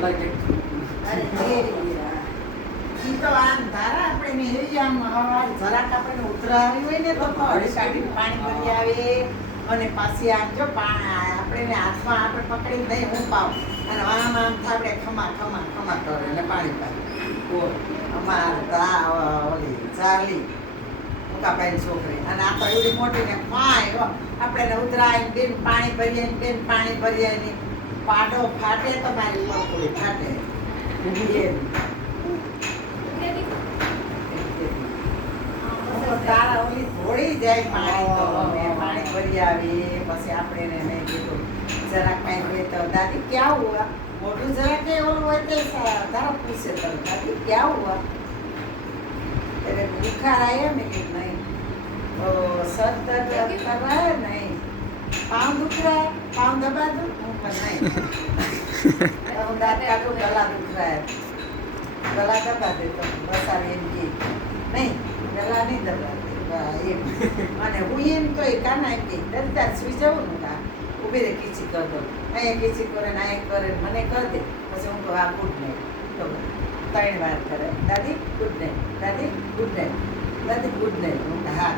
લાગે અરે ઈ તો આમ ધારા આપણે એવી આમ હવા જરાક આપણે ઉતરાવી હોય ને તો હળી કાઢીને પાણી ભરી આવે અને પાછી આમ જો આપણે હાથમાં આપણે પકડીને દહીં હું પાવ અને આમ આમ આપણે ખમા ખમા ખમા કરે એટલે પાણી પાય અમાર ઓલી ચાલી મુકાભાઈ છોકરી અને આ તો એવડી મોટી ને ફાય આપણે ઉતરાય બેન પાણી ભરીએ બેન પાણી ભરીએ ની પાડો ફાટે તો મારી મરકુડી ફાટે તારા ઓલી ધોળી જાય પાણી તો અમે પાણી ભરી આવી પછી આપણે એને મેં કીધું જરાક કાંઈ હોય તો દાદી ક્યાં હુઆ મોઢું જરાક એવું હોય તો તારા પૂછે તો દાદી ક્યાં હુઆ એટલે બુખાર આવ્યો ને કે નહીં તો સર દર્દ कर रहा है नहीं पाँव दुख रहा है पाँव दबा दूं હું પણ નહીં હું દાંત કાઢું ગલા દુખ रहा है ગલા દબા દે તો બસ આવી એમ કે નહીં ગલા નહીં દબા એમ અને હું એમ તો એ કાના એમ કે દરદાર સુઈ જવું ને કા ઊભી રે કીચી કર દો અહીંયા કીચી કરે ને અહીંયા કરે મને કરી દે પછી હું કહું આ ગુડ નાઇટ તો 3 વાર કરે દાદી ગુડ નાઇટ દાદી ગુડ નાઇટ દાદી ગુડ નાઇટ હું હા